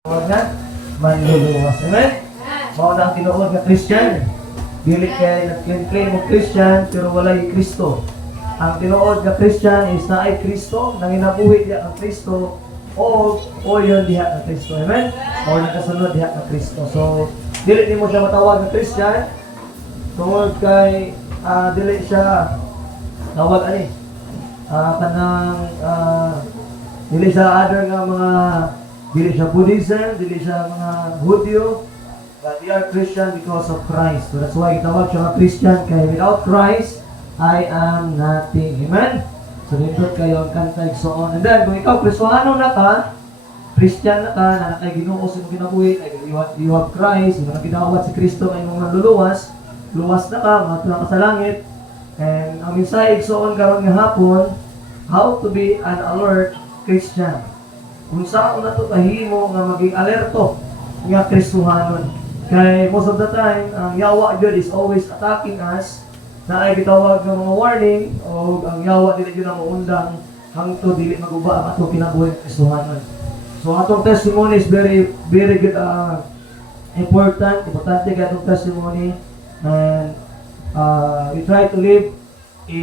Tawag nga, manluluwas. Amen? Mao na ang tinuod nga Christian. Dili kay nag-claim mo Christian pero walay Kristo. Ang tinuod nga Christian is na ay Kristo, nanginabuhi diha ang Kristo o yun diha ang Kristo. Amen? O nakasunod diha ang Kristo. So, dili nimo siya matawag nga Christian tungod kay dili siya tawag ani kanang dili siya other nga mga dili siya Buddhism, dili siya mga Hudyo, but we are Christian because of Christ. So that's why itawag siya mga Christian kay without Christ, I am nothing. Amen? So nindot kayo ang kanta igsoon. And then, kung ikaw Kristohano na ka, Christian na ka, na kay Ginoo sa imong kinabuhi, kay you have Christ, yung nagidawat si Kristo ay imong manluluwas, luwas na ka, matula ka sa langit. And ang mensahe igsoon karon nga hapon, how to be an alert Christian. Kung saan na ito kahimo nga maging alerto nga Kristohanon. Kaya most of the time, ang yawa dyan is always attacking us na ay gitawag ng mga warning o ang yawa dili dyan ang maundang hangto dili maguba ang atong kinabuhi ng Kristohanon. So atong testimony is very good, importante ka atong testimony, and we try to live a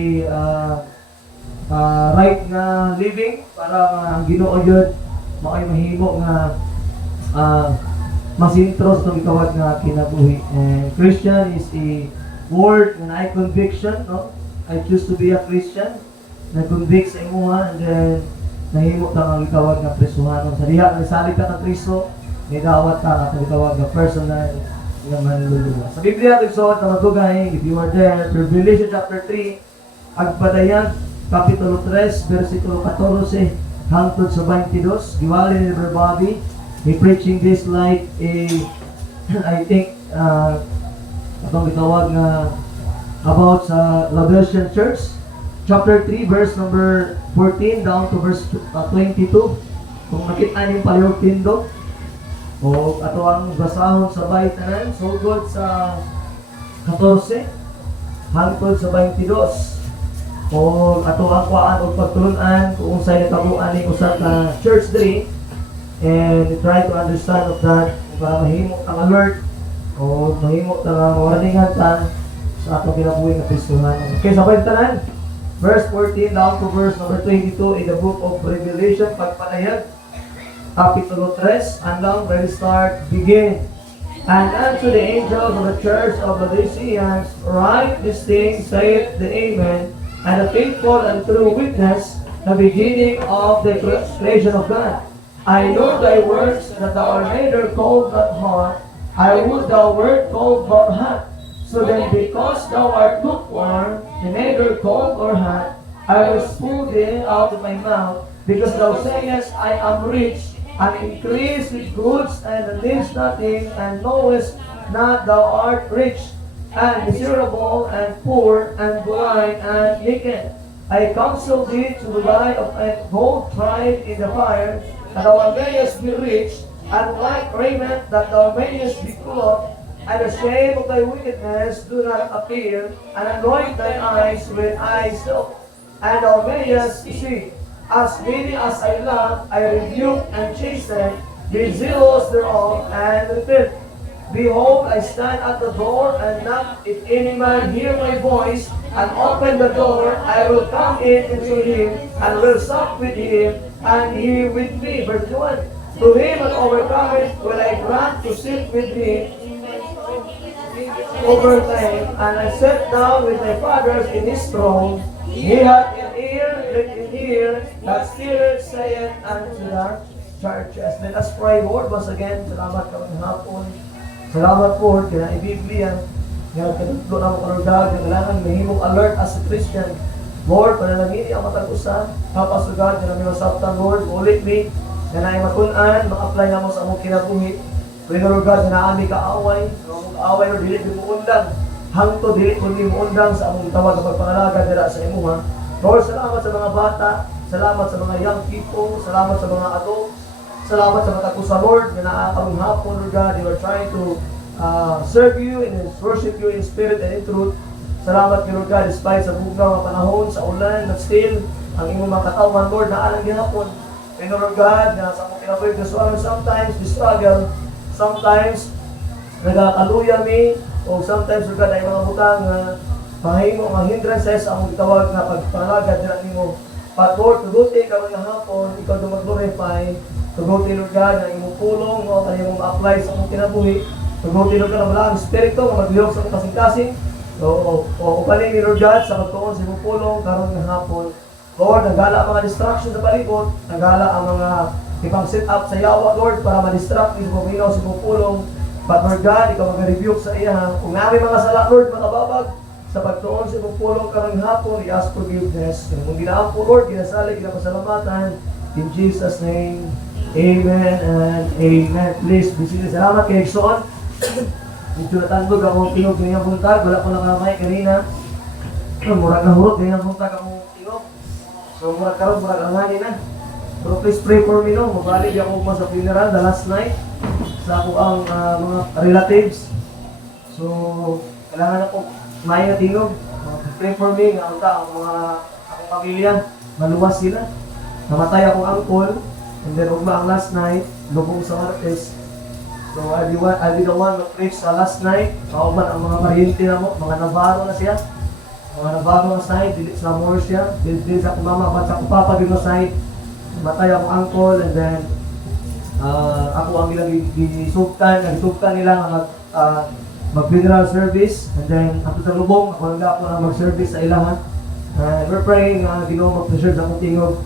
right nga living para ang Ginoo jud mao'y mahimo nga masintro sa itong ikawat nga kinabuhi. And Christian is a word na ay conviction, no? I choose to be a Christian, na-convict sa imuha, and then nahimo ta ang ikawat nga Kristohanon. Sa diha, nasalig ka ng Kristo, nidawat ka at ikawat nga personal nga manluluwas. Sa Biblia, ito suot na matugay, if you are there, Revelation chapter 3, Agpadayan, Kapitulo 3, versikulo 14, hangtod sa 22, giwali ni Brother Bobby. He preaching this like a, I think, atong gitawag nga about sa Laodicean Church. Chapter 3, verse number 14 down to verse 22. Kung nakita niyo palihog tindog, o ato ang basahon sa baytanan, sugod sa 14, hangtod sa 22. O ato ang kuhaan o pagtulunan kung sa'yo natabuan ni usap na church diri, and try to understand of that para mahimo ang alert o mahimo ang warningan ta sa atong kinabuhi nga Kristohanon. Okay, sabay tanan, verse 14 down to verse number 22 in the book of Revelation, pagpanayag, Kapitulo 3, hanggang very start, begin. And unto the angel of the church of Laodiceans write this thing, saith the Amen, and a faithful and true witness, the beginning of the creation of God. I know thy works, that thou art neither cold nor hot. I would thou wert cold but hot. So then, because thou art lukewarm, and neither cold or hot, I will spew thee out of my mouth, because thou sayest, I am rich, and increase with goods, and needs nothing, and knowest not thou art rich, and miserable, and poor, and blind, and naked. I counsel thee to buy of gold tried in the fire, that thou mayest be rich, and like raiment, that thou mayest be clothed, and the shame of thy wickedness do not appear, and anoint thine eyes with eye soap, and thou mayest see. As many as I love, I rebuke and chasten. Be zealous thereof, and repent. Behold, I stand at the door and knock. If any man hear my voice and open the door, I will come in into him and will sup with him, and he with me. Verse 1. To him that overcometh will I grant to sit with me over time, and I sit down with my fathers in his throne. He hath an ear, let him hear, that Spirit saith unto the churches. Let us pray, Lord, once again. Salamat kami hapon. Salamat po, kaya i-Biblia, nga kanutlo na mo kanudag, nga kailangan mahimong alert as a Christian. Lord, panalangini ang matag-usa, kapasugad, nga namin masabtan, Lord, ulit me, nga naay matunan, ma-apply na mo sa among kinabuhi. Pwede Lord God, na naami kaaway, kaaway o dili mo undang, hangto dili mo undang sa among tawag na pagpangalaga dira sa imuha. Lord, salamat sa mga bata, salamat sa mga young people, salamat sa mga adults, salamat sa mga takusa, Lord, na naakaming hapon, Lord God, you are trying to serve you and worship you in spirit and in truth. Salamat, Lord God, despite sa bugnaw ng panahon, sa ulan, but still, ang imong mga katawan, Lord, na alang gihapon. in Lord God, na sa akong kinabuhi, sometimes we struggle, sometimes nagakaluya mi, o sometimes Lord God, ay mga butang na mahimo, mga hindrances, ang gitawag na pagpalagad na nimo. But Lord, tuguti ka mga hapon, ikaw do mag-glorify, tuguti Lord God, na imong pulong, o kanyang ma-apply sa akong kinabuhi, tuguti Lord God, na wala ang Espiritu, na maglihok sa akong kasing-kasing, o upaling ni Lord God, sa pagtuon sa imong pulong, karon nga hapon. Lord, nagala ang mga distraction sa palibot, nagala ang mga ipang set up sa yawa, Lord, para ma-distract, sa puminaw sa imong pulong. But Lord God, ikaw mag-rebuke sa iya, kung namin mga sala, Lord, makababag, sa pagtuon sa imong pulong karong hapon, we ask forgiveness. Kung mong ginaan po, Lord, ginasali, ginapasalamatan. In Jesus' name, Amen and Amen. Please, bisita. Salamat kay Exxon. Medyo natandog akong tinog ngayong buntag. Wala ko nakamay kanina. Murag na hurot ngayong buntag akong tinog. So, murag karon, murag angani na. Pero please pray for me, no? Mabalik ako pa sa funeral, the last night. Sa ako ang mga relatives. So, kailangan ako may na tingog. Pray for me, nga ang mga akong pamilya, maluwas sila. Namatay akong uncle, and then ugma ang last night, lubong sa Martes. So I'll be the one to preach sa last night. Kauban ang mga pariente na mo, mga Navarro na siya. Mga Navarro na side, dili sa more siya. Dili sa akong mama, but sa akong papa din na side. Namatay akong uncle, and then ako ang ilang gisugtan nila nga mag-funeral service, and then ako sa lubong, ako na mag-service sa ilahan. We're praying Ginoo mag-preserve sa akong tingog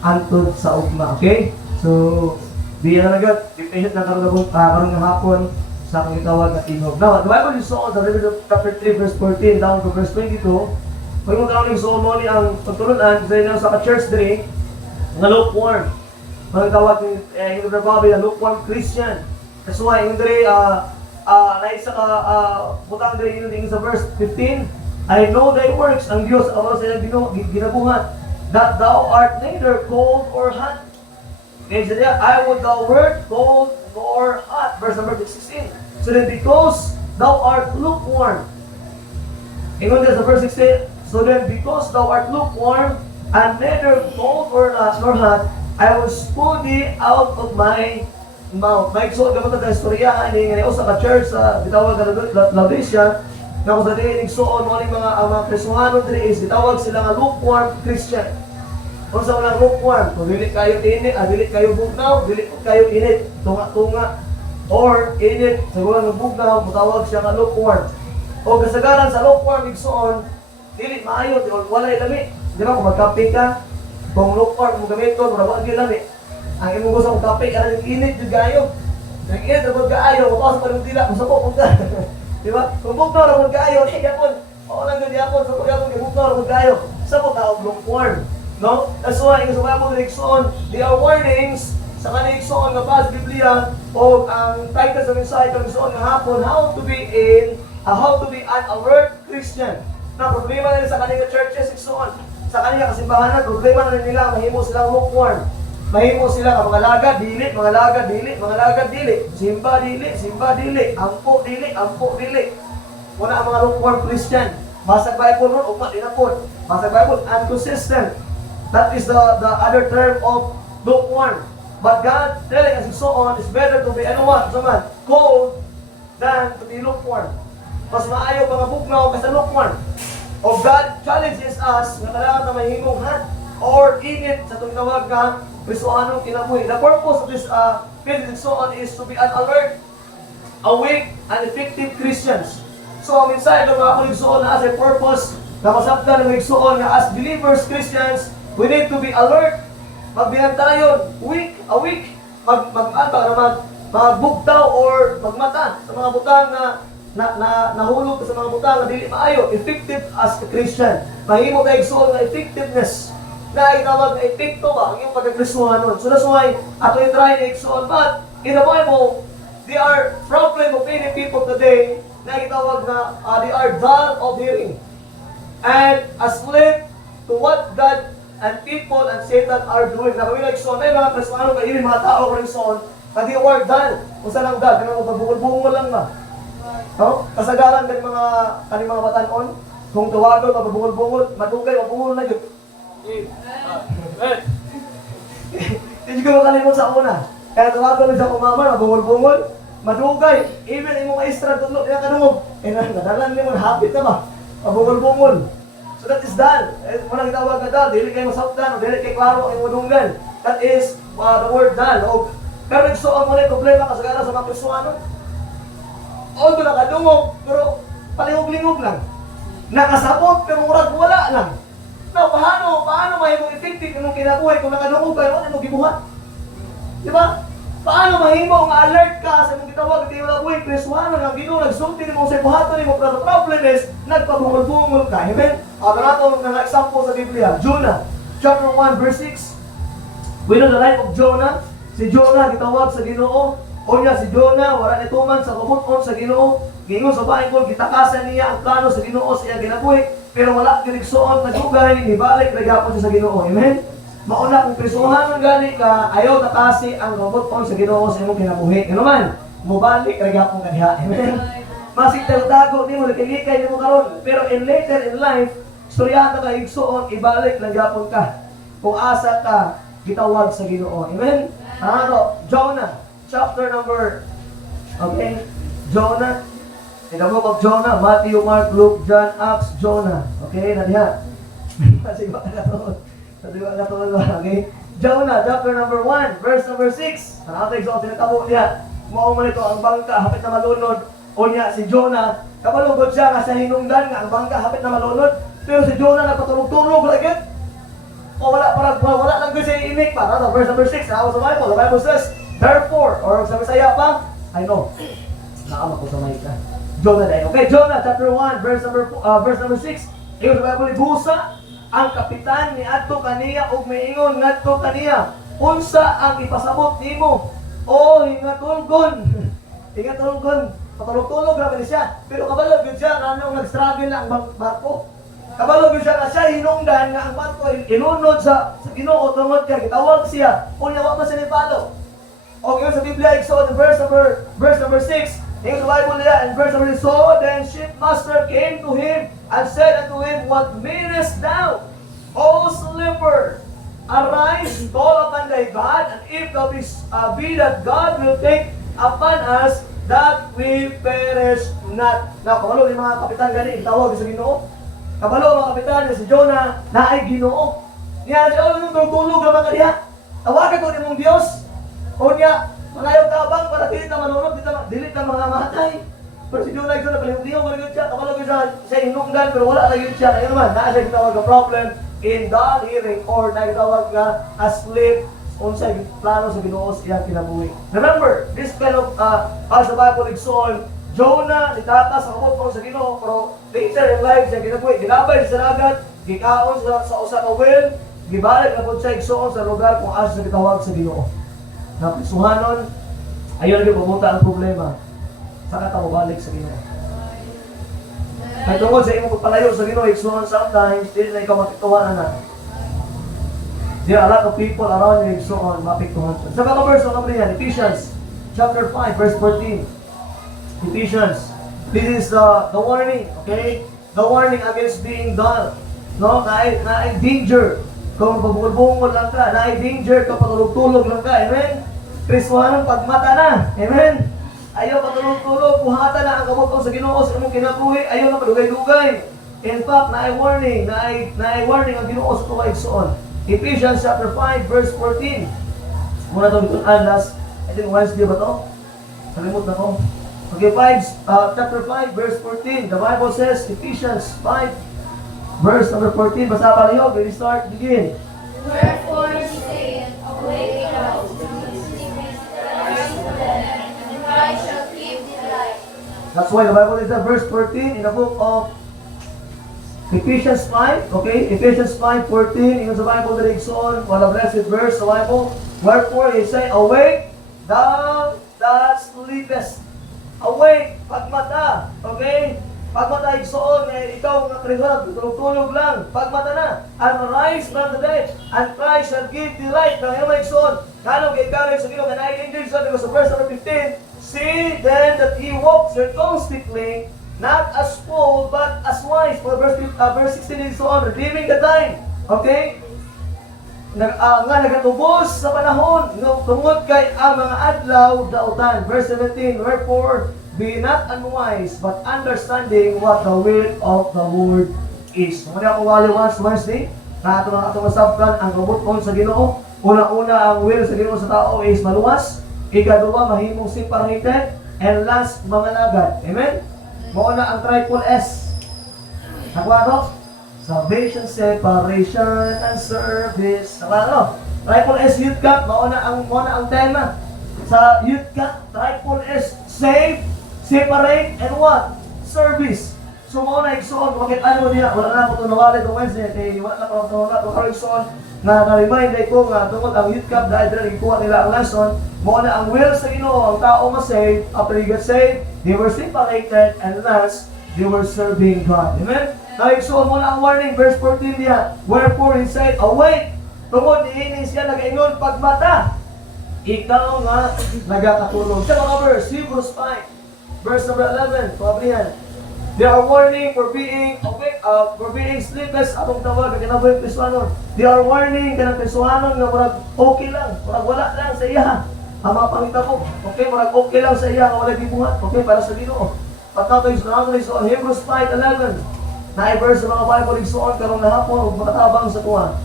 antod sa ugma, okay? So, diyan na agad, patient na karon nga hapon sa akong itawag na tingog. Now, the Bible is so sa Revelation chapter 3 verse 14 down to verse 22. Kung yung tanong yung so mo ni ang pagtulunan, kasi na sa church diri, nga lukewarm. Mga tawag ni yung Babi na lukewarm Christian. That's why yung diri naisa ka butang diri yung sa verse 15, I know thy works, ang Dios ako sa iyang ginabuhat, that thou art neither cold or hot. Okay, so there, I would thou wert cold nor hot. Verse number 16. So then because thou art lukewarm. Ingon sa verse 16, so then because thou art lukewarm and neither cold nor hot, I will spew thee out of my mouth. May so gamot na istorya ini nga usa ka church sa bitawag na Laodicea, na kung sa diin igsuon mo ning mga Kristohano diri is gitawag sila nga lukewarm Christian. Kung sa walang lukewarm, kung dili kayo init, dili kayo bugnaw, dili kayo init, tunga-tunga, or init, siguro ng bugnaw, mutawag siya nga lukewarm. O kasagaran sa lukewarm igsuon, dili maayo, walay lami. Di ba, kung magkape ka, kung lukewarm mo gamiton, wala di lami. Ang imong gusto kong kape, yung init yung gayo. Yung init yung gayo, mapasok pa ng dila, masabok kong ka. Di ba? Kung bugnaw yung gayo, yapon. O lang yung yapon, sa pagkakong yung bugnaw yung gayo, sabot na ang lukewarm. No? That's why, yung sa Bible Nixon, there are warnings sa kanil Nixon nga pas Biblia o ang title sa mensahe ng Nixon nga hapon, how to be an alert Christian. Na problema nila sa kanil churches Nixon, sa kanil kasimbahan, problema na nila, mahimo silang lukewarm. Mahimo sila mga laga, dili, mga laga, dili. Simba, dili. Ampo, dili. Wala ang mga lukewarm Christian. Basag Bible ron, umat inapon. Basag Bible, inconsistent. That is the other term of lukewarm. But God telling us so on, it's better to be cold than to be lukewarm. Mas maayo mga bugnaw kaysa lukewarm. O God challenges us na kailangan na mahimong hot or init sa itong tawag na Kristohanong kinabuhi. The purpose of this message so on is to be an alert, awake, and effective Christians. So ang mensahe ng mga Kristohan na as a purpose na masabtan ng Kristohan na as believers, Christians, we need to be alert, magbihantayon, awake, magbugtaw or magmata sa mga butang na nahulog sa mga butang na dili maayo, effective as a Christian. Mahimo kay igsoon nga effectiveness na itawag na epekto ba ang iyong pagkakristuhan nun. So that's why ato i-try na igsoon. But in the Bible, there are problem of many people today na itawag na they are dull of hearing and asleep to what God and people and Satan are doing. Nakawila igsoon, may mga Kristohano kainin, mga tao Kristohon, kadi word dull. Kung saan ang dull, kanang pagbungol-bungol lang ba? No? Kasagaran din mga batanon, kung tawagon, mabungol-bungol, madugay, mabungol na yun. Hindi ko makalimot sa una. Kaya tawagan sa kumama, mabungol-bungol, madugay, even yung mga extra tulog, kaya kanungog. Nadalan niyo mo, habit na ba? Mabungol-bungol. So that is dal. Muna gitawag na dal, dili kayo masaptan, o dili kayo klaro ang madunggan. That is the word dal. O, pero nagsuon mo na yung problema kasagara sa mga Kristohano. Although nakadungog, pero palingog-lingog lang. Nakasabot, pero murag wala lang. Now, paano mahimong effective yung kinabuhay kung nakadungog kayo, ano mo gibuhat? Di ba? Paano mahimo nga alert ka sa mong gitawag at wala buhay Kristohano ng Ginoo nagsulti ni mo sa buhaton ni mo, pero the problem is nagpabungol-bungol ka. Amen? Nato ng example sa Biblia, Jonah chapter 1 verse 6. We know the life of Jonah. Si Jonah gitawag sa Ginoo. O niya si Jonah wala ni tuman sa kabuton sa Ginoo. Gingon sa Bible gitakasan niya ang plano sa Ginoo sa iyang ginabuhi, pero wala giligsoon nagugay ni balik nagyapon siya sa Ginoo. Amen? Mauna kung Kristohano gani ka, ayaw takasi ang kabuton sa Ginoo sa imong kinabuhi. Ano man? Mubalik nagyapon ka diha. Amen? Masig tago ni mo nagkikay nimo karon, pero in later in life istoryahan ka igsuon ibalik nagyapon ka. Kung asa ka gitawag sa Ginoo. Amen? Jonah chapter number Jonah. In the book of Jonah, Matthew, Mark, Luke, John, Acts, Jonah. Okay, na diha. Kasi ba na to? Okay? Jonah chapter number 1, verse number 6. Ano tayo sa tinatabo niya? Mao man ito ang bangka hapit na malunod. O niya si Jonah, kabalugod siya nga sa hinungdan nga ang bangka hapit na malunod. Pero si Jonah nagpatulog-tulog lagi. O wala lang ko siya imik pa. Verse number 6, ako sa Bible. The Bible says, therefore, or sa Bisaya pa, I know. Naama ko sa mic ka. Jonah dahil. Okay, Jonah chapter 1, verse number 6. Iyo sa Bible, busa ang kapitan ni adto kaniya ug miingon ngadto kaniya, unsa ang ipasabot nimo? O hingatulgon. Hingatulgon. Patulog-tulog ra man siya. Pero kabalo gyud siya nganong nag-struggle na ang barko. Kabalo gyud siya nga siya hinungdan nga ang barko inunod sa Ginoo tungod kay gitawag siya. Unya wa pa siya nipalo. Okay, sa Biblia, Exodus verse number 6. In the Bible niya, in verse number 6, so then shipmaster came to him and said unto him, what meanest thou, O sleeper? Arise, call upon thy God, and if thou be that God will take upon us that we perish not. Now, kabalo yung mga kapitan gani, itawag sa Ginoo. Kabalo mga kapitan si Jonah na ay Ginoo. Niya siya, yung tulog naman kaniya. Tawagan ko ni mong Diyos. O niya, malayaw tabang para dili na manunod, dili na mga matay. Pero si Jonah ito na palihog-lihog, wala yun siya. Kapag siya hinunggan, pero wala na yun siya. Kaya naman, naa siya gitawag na problem in dull hearing or na gitawag na asleep unsay plano sa Ginoo sa iyang kinabuhi. Remember, this kind of, as the Bible exhorts, Jonah, nitata sa kabot sa Ginoo, pero later in life siya kinabuhi. Ginabay sa dagat, gikaon sa usa ka well, gibalik na po siya igsuon sa lugar kung asa sa gitawag sa Ginoo. Na Kristohanon, ayaw na pumunta ang problema. Saka tayo balik sa Ginoo. Kaya tungkol sa imong pagpalayo sa Ginoo, igsuon sometimes, hindi na ikaw mapiktuhan na. There are a lot of people around you igsuon, mapiktuhan. Sa verse ng yan, Ephesians chapter 5, verse 14. Ephesians. This is the warning, okay? The warning against being dull. No? Na danger. Kung pabungol-bungol lang ka, na danger ka, patulog-tulog lang ka. Amen? Kristohanon pagmata na. Amen? Ayaw patulog-tulog, buhatan na ang kabutong sa Ginoo sa imong kinabuhi. Ayaw na madugay-dugay. In fact, na warning ang Ginoo sa tuwa igsuon. Ephesians chapter 5, verse 14. Muna itong itunan last, I think Wednesday ba ito? Salimot na ko. Okay, chapter 5, verse 14. The Bible says, Ephesians 5, verse number 14. Basta palihog, we start, begin. Wherefore he saith, awake thou, and Christ shall keep thee light. That's why the Bible is that verse 14 in the book of Ephesians 5, okay? Ephesians 5:14, in the Bible that is on, what a blessed verse, the Bible. Wherefore he say, awake, thou that sleepest. Awake, pagmata, okay? Pagmata igsoon, ikaw nga kristohanon, tulog-tulog lang, pagmata na. And rise from the dead, and Christ shall give thee light. Now, yung igsoon, kanong i-encourage sa Ginoo, kanang i-encourage sa because verse number 15, see then that he walks circumspectly, not as fools, but as wise. For verse 16 is on, redeeming the time. Okay? nga nagatubos sa panahon tungod kay ang mga adlaw dautan. Verse 17, wherefore be not unwise but understanding what the will of the Lord is. Kung ako wali once Wednesday, na ato masabtan ang kabuton sa Ginoo. Una-una, ang will sa Ginoo sa tao is maluwas. Ikaduwa, mahimong separated. And last, mga lagad. Amen? Mauna ang triple S. Nakuha no? Salvation, separation, and service. Nakuha no? Triple S Youth Camp. Mauna ang tema. Sa Youth Camp, triple S, save, separate, and what? Service. So mauna igsoon, bakit ano niya, wala na ako ito nawali itong Wednesday, kaya wala na ako nawala, wala igsoon, na na-remind ko nga, tungkol ang Youth Camp, dahil dahil ikuha nila ang lesson, mauna ang will sa Ginoo, ang tao ma-save, after you get saved, they were separated, and last, they were serving God. Amen? Na-igsoon muna ang warning, verse 14 niya, wherefore he said, awake, tungkol niinin siya, nag-ingon pagmata, ikaw nga nagkatulog. Sa mga verse, Hebrews 5, verse number 11, pabrihan, they are warning for being awake, for being sleepless. Atong tawag, kinabuhi ng Kristwanon. They are warning kanang Kristwanon nga murag okay lang, murag wala lang sa iya. Ang mga pangita ko, okay, murag okay lang sa iya, nga wala gibuhat, okay, para sa Ginoo. Pagkatoy sa mga Kristwanon, Hebrews 5:11, na-verse sa mga Bible igsoon karong nahapon ug makatabang sa tuwa.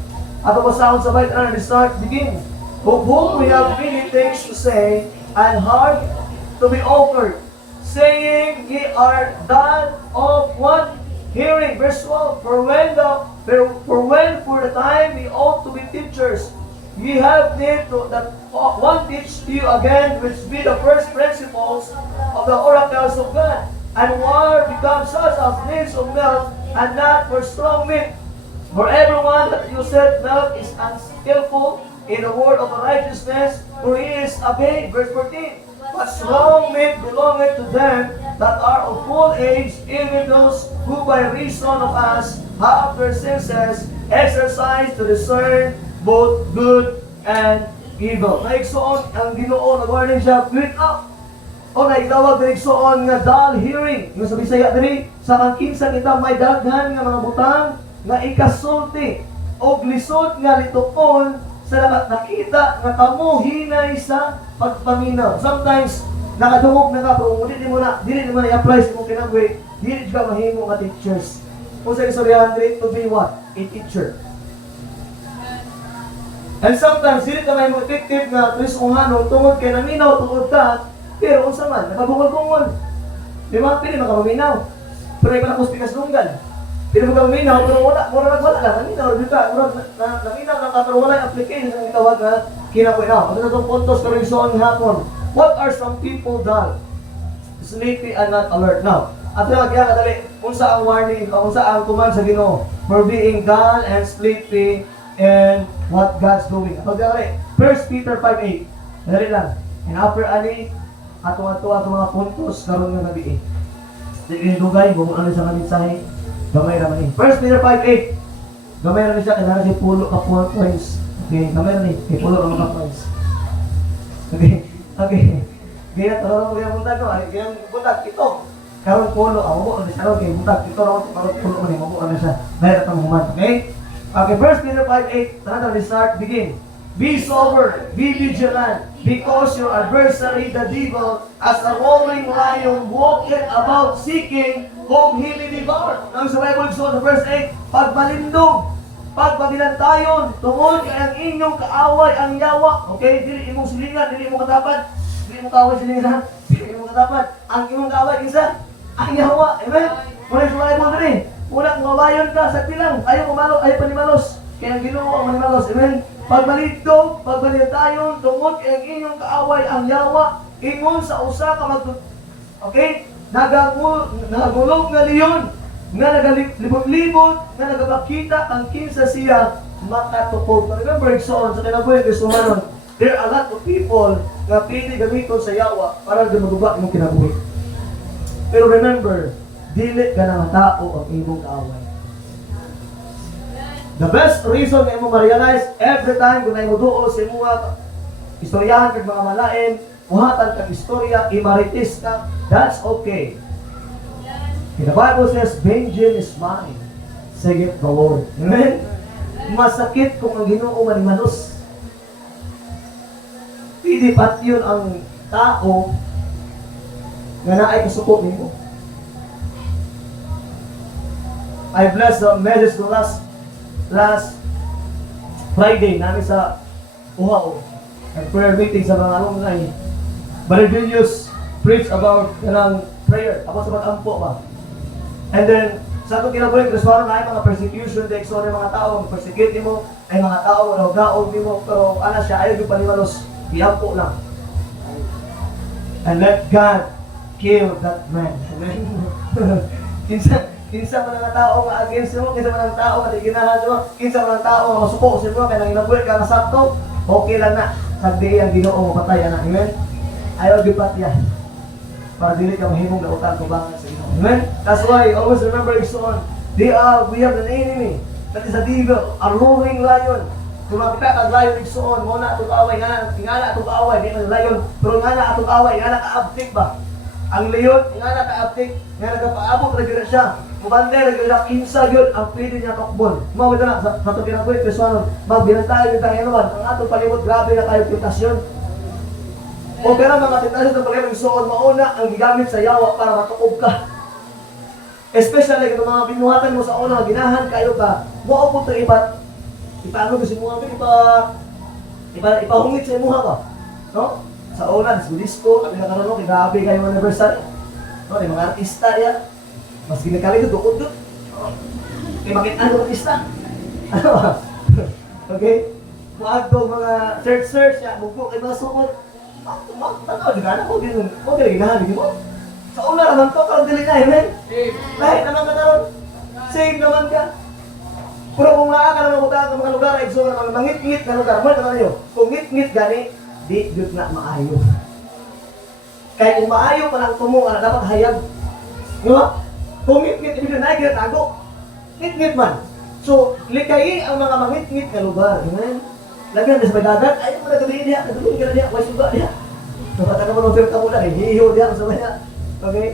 Ato basahon sa Bible and start begin. Of whom we have many things to say and hard to be offered, saying ye are done of what? Hearing. Verse 12. For when for the time ye ought to be teachers, ye have need to that one teach you again, which be the first principles of the oracles of God, and war become such as needs of milk, and not for strong meat. For everyone that useth milk is unskillful in the word of righteousness, for he is a babe. Verse 14. But strong meat belongeth to them that are of full age, even those who by reason of us have their senses exercised to discern both good and evil. Naigsoon ang Ginoo, nag-warning siya, wake up! O naitawag na igsoon nga dull hearing. Yung sa Bisaya diri, sa kangkinsa kita may daghan nga mga butang nga ikasulti o lisod nga litukon sa nakita nga kamo hinay sa pagpaminaw. Sometimes nakadungog na ka pero dili mo na i-apply sa imong kinabuhi, dili ka mahimo nga teachers. Kung sa istoryahan diri to be what? A teacher. And sometimes dili ka may effective nga Kristohano tungod kay naminaw tungod ka, pero unsa man nakabungol-bungol. Di ba? Pili makaminaw. Pero ay pa na kuspikas lunggan. Pero kung minaw, pero wala lang. Naminaw, naminaw na pero wala application ng tawag na kinabuinaw. Ano na itong puntos karinsoon hapon? What are some people dull? Sleepy and not alert. Now, at yung kaya kadali, kung sa ang warning, kung sa ang command sa Ginoo for being dull and sleepy and what God's doing. At kadali, 1 Peter 5:8. Kadali lang. And after ani, atong mga puntos karon nga gabi. Sige, dugay, bumuan sa mga mensahe. Gamay naman eh. 1 Peter 5:8. Gamay naman siya, kailangan siya pulo ka points. Okay, gamay naman eh. May pulo ka points. Okay. Kaya tarong ko yung buntag no. Yung buntag ito. Karon pulo. Mabuo na siya. Okay, buntag ito. Karon pulo ko niya. Mabuo na siya. Dahil atang human. Okay? Okay, 1 Peter 5:8. Tara, start, begin. Be sober, be vigilant, because your adversary, the devil, as a roaring lion, walketh about seeking whom he may devour. Ang sa Bible so, verse 8, pagmalindog, pagpagilantayon, tungod kay ang inyong kaaway ang yawa. Okay, dili imong silingan, dili imong katapat, dili imong kaaway silingan, dili imong katapat. Ang imong kaaway isa, ang yawa. Amen? Muna sa Bible dili. Una, kung mawayon ka, sakti lang, ayaw kumalo, ayaw panimalos. Kaya ang Ginoo ang manimalos. Amen? Pagbalidog, pagbalitayon, tungod kay ang inyong kaaway ang yawa, ingon sa usa ka okay? Nagagulog nga liyon, nga nagalibot-libot, nga nagabakita ang kinsa siya makatukod. Remember, so sa kinabuhi Kristohanon, there are a lot of people nga pili gamiton sa yawa para dumaguba imong kinabuhi. Pero remember, dili ka ng tao ang imong kaaway. The best reason na mo ma-realize every time kung na mo duol sa imong istoryahan kag mga malain, muhatan kag istorya, imaritis ka, that's okay. The Bible says, vengeance is mine, saith the Lord. Amen? Masakit kung ang Ginoo manimanos. Pili pat yun ang tao nga naay kasuko nimo. I bless the message to last Friday namin sa Uhaw. Ang prayer meeting sa mga alumni. Brother Julius preached about kanang prayer, about sa pag-ampo ba. And then, sa itong kinabuhin, Kristuano na ay mga persecution, dahil so mga tao, persecute mo, ay mga tao, gaog mo, pero ana siya, ayaw yung panimalos, iampo lang. And let God kill that man. Amen? kinsa man ang tao nga against mo, kinsa man ang tao nga ginahan mo, kinsa man ang tao nga masuko sa mo, kaya nang inabuhin ka na sakto, okay lang na. Sagdi ang Ginoo mapatay na. Amen? Ayaw gipatya. Para dili ka mahimong nautan kubangan sa Ginoo. Amen? That's why always remember Igsoon. We have an enemy. That is a devil, a roaring lion. Kung makita kag lion Igsoon, mo na atong away nga atong away, di man lion, pero nga na atong away, nga naka-abtik ba? Ang leon, nga naka-abtik, nga nagapaabot ra gyud siya. Mubande ra gyud kinsa gyud ang pwede niya takbon. Mao gyud na sa to kinabuhi Kristiano, magbinantay gyud ang Panginoon. Ang atong palibot grabe na kayo tentasyon. O pero mga tentasyon sa Panginoon Igsoon, mauna ang gigamit sa yawa para matukob ka. Especially kung mga binuhatan mo sa una, ginahan kayo ka, mo po ito ipaano kasi mo kami, ipahungit sa imuha ba? No? Sa una, disco, kami na karoon, grabe kayo anniversary. No? Yung mga artista niya, mas ginakali ito, dukod doon. Makita ang artista. Ano ba? Okay? Maagdo mga search niya, bugbo kayo mga sukot. Tanaw, di ka na ko, ginahan, di mo? Sa una naman to, karang dili na, amen? Lahit naman ka naman. Save naman ka. Pero kung naa ka naman punta sa mga lugar, ay gusto na mga ngit-ngit na lugar, mo naman nyo, kung ngit-ngit gani, di yun na maayo. Kaya kung maayo pa lang tumo, dapat hayag. Di ba? Kung ngit-ngit, ibig na ginatago. Ngit-ngit man. So, likayi ang mga mangit-ngit na lugar. Amen? Lagyan na sa pagdagat, ayaw mo na gabihin niya, nagulong ka na niya, may suga niya. Napata naman ang firta mo na, hihiyo niya, sa niya. Okay?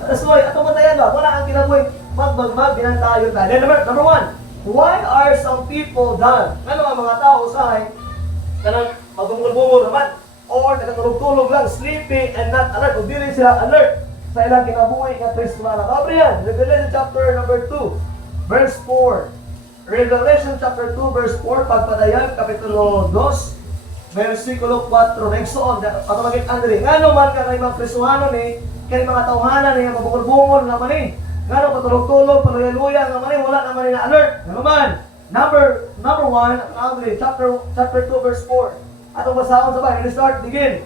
That's why, atong matayan ba? Wala ang kinabuhi. Binantayo tayo. Then number one, why are some people done? Ano ang mga tao usahay? Kanang magbungol-bungol naman. Or nakatulog-tulog lang, sleepy and not alert. Kung dili sila alert sa ilang kinabuhi nga Kristmana. Kabre yan, Revelation chapter number 2, verse 4. Revelation chapter 2, verse 4, Pagpadayan, kapitulo 2, versikulo 4. Nagsuon, patumagin Andre. Nga naman ka na ibang Kristuhano ni, kaya mga tauhanan niya mabungol-bungol naman eh. Nga nung patulog-tulog, paluya-luya naman eh, wala naman eh na alert. Nga naman, number 1, chapter 2, verse 4. Atong basahon sa bahay, start, begin.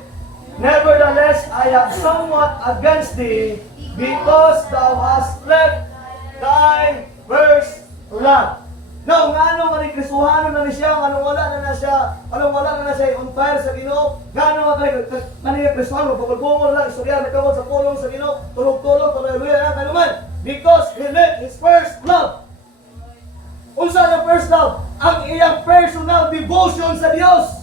Nevertheless, I have somewhat against thee, because thou hast left thy first love. Now, nga ano man Kristuhano na siya, anong wala na siya on fire sa Ginoo, nga ano man Kristuhano, bukol-bukol lang, istorya, nagkawag sa pulong sa Ginoo, tulog-tulog, patuloy na, kanuman, because he left his first love. Unsa ang first love? Ang iyang personal devotion sa Dios.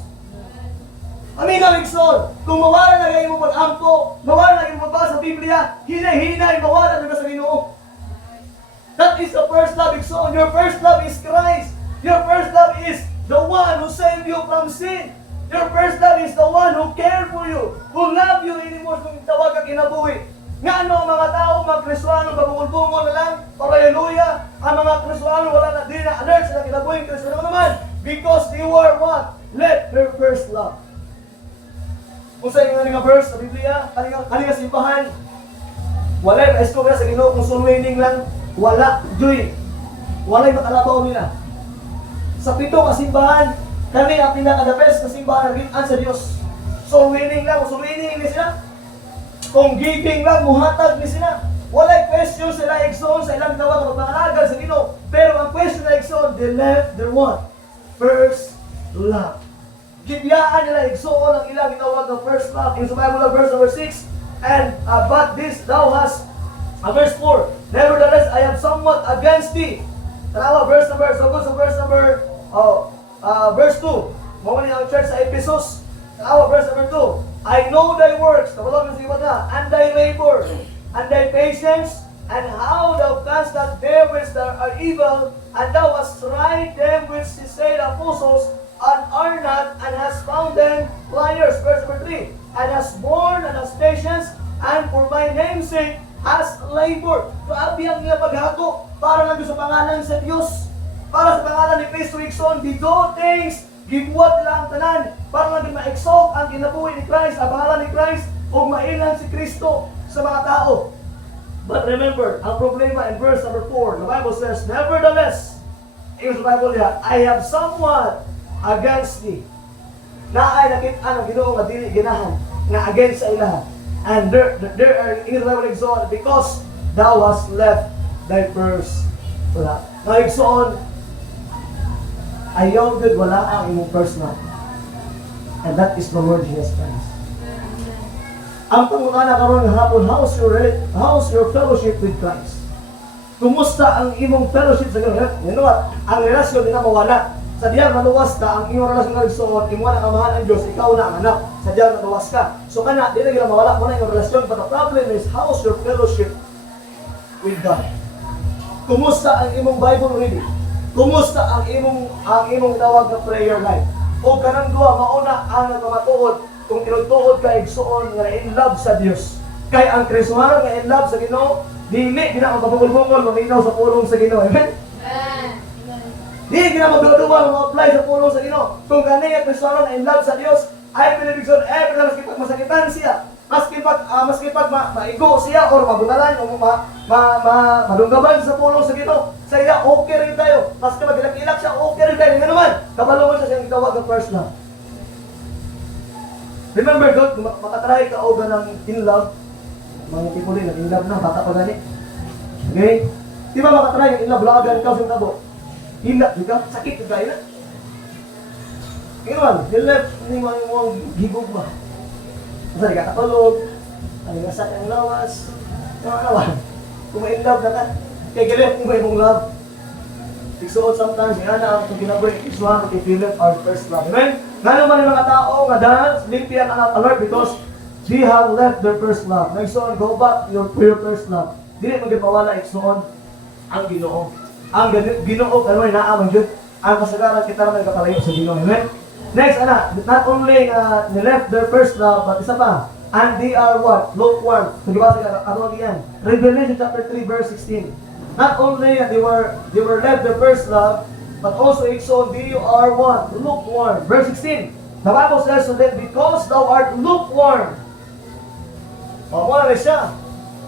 Amin ang Igsoon, kung mawala na kayo mo pag-ampo, mawala na kayo magbasa sa Biblia, hinay-hinay, mawala na sa Ginoo. That is the first love, Igsoon. Your first love is Christ. Your first love is the one who saved you from sin. Your first love is the one who cared for you, who loved you anymore kung tawag ka kinabuhi. Nga ano ang mga tao, mga Kristuano, babungol-bungol na lang, hallelujah, ang mga Kristuano wala na din na alert sa kinabuhi, Kristuano naman, because they were what? Let their first love. Kung sa inyo nga verse sa Biblia, kalinga simbahan, wala yung estroga sa Ginoo, kung sunwining lang, wala, joy. Wala yung makalabaw nila. Sa 7 kasimbahan, kani ang pinaka-the best kasimbahan na sa Diyos. So winning lang, so winning ni sila. Kung giving lang, muhatag ni sila. Wala yung question sila Igsoon sa ilang gawa kapag makalagal sa Ginoo. Pero ang question na Igsoon, they left their what? First love. Gibyaan nila Igsoon ang ilang gitawag ng first love. In sa Bible, verse number 6, and but this thou hast, verse 4, nevertheless, I am somewhat against thee. Tanawa, verse number 2. Mawali ang church sa Ephesus. Tanawa, verse number 2. I know thy works, and thy labor, and thy patience, and how thou canst not bear which are evil, and thou hast tried them which he said apostles, and are not, and hast found them liars. Verse number 3. And hast borne, and hast patience, and for my name's sake hast labored. Grabe ang nga paghako para lang sa pangalan sa Diyos. Para sa pangalan ni Kristo Ikson, di do things, gibuhat nila ang tanan, para lang ma-exalt ang kinabuhi ni Christ, ang pangalan ni Christ, o mailan si Kristo sa mga tao. But remember, ang problema in verse number 4, the Bible says, nevertheless, English Bible niya, I have someone against thee. Na ay nakita ang Ginoo nga dili ginahan, nga against sa ilaha. And there are, English Bible exhort, because thou hast left thy first love. Nga igsoon, ayaw gud wala ang imong first love. And that is the Lord Jesus Christ. Ang pangutana karon nga hapon, how's your fellowship with Christ? Kumusta ang imong fellowship sa Ginoo? You know what? Ang relasyon din na mawala. Sa diyang maluwas ka, ang imong relasyon nga igsoon, imo na kamahan ang Dios, ikaw na ang anak. Sa diyang maluwas ka. So kana di na gyud mawala mo na yung relasyon, but the problem is how's your fellowship with God? Kumusta ang imong Bible reading? Kumusta ang imong tawag na prayer life? O kanang duha mauna ang nagmatuod kung tinutuod ka igsuon nga in love sa Dios. Kay ang Kristohano nga in love sa Ginoo, dili gina magpabungol-bungol maminaw sa pulong sa Ginoo. Amen. Dili gina magduduwa mag-apply sa pulong sa Ginoo. Kung kani ang Kristohano nga in love sa Dios, I believe so every time maski pag masakitan siya, maski pag maigo siya or mabutalan o madunggaban sa pulong sa Ginoo, sa iya okay rin tayo. Maski magilak-ilak siya, okay rin tayo. Nga naman, kabalungan siya siyang gitawag ng first love. Remember God, makatry ka o ng in love, mga tipuli na in love na, bata pa gani. Okay? Di ba makatry yung in love, lagan ka sa tabo? Hila, di ka? Sakit ka na. Ngayon, yung left, hindi mo yung higog ba? Kasi di ka katulog, ang nasak ang lawas, yung ano kung may in love na ka, kaya galit kung may mong love. Tigsuot sometimes, yan na ang ginabring is one of the feeling our first love. Amen? Nga naman yung mga tao nga dahil limpian ang alert because they have left their first love. Nagsuon, go back to your first love. Dili magipawala igsuon ang Ginoo. Ang Ginoo kanunay naa man jud ang kasagaran kita man kapalayo sa Ginoo. Amen. Next not only they left their first love but isa pa, and they are what? Lukewarm. So gibasa ka ato diyan. Revelation chapter 3 verse 16. Not only they were left their first love, but also igsoon they are what? Lukewarm. Verse 16. The Bible says so that because thou art lukewarm. O mo na siya.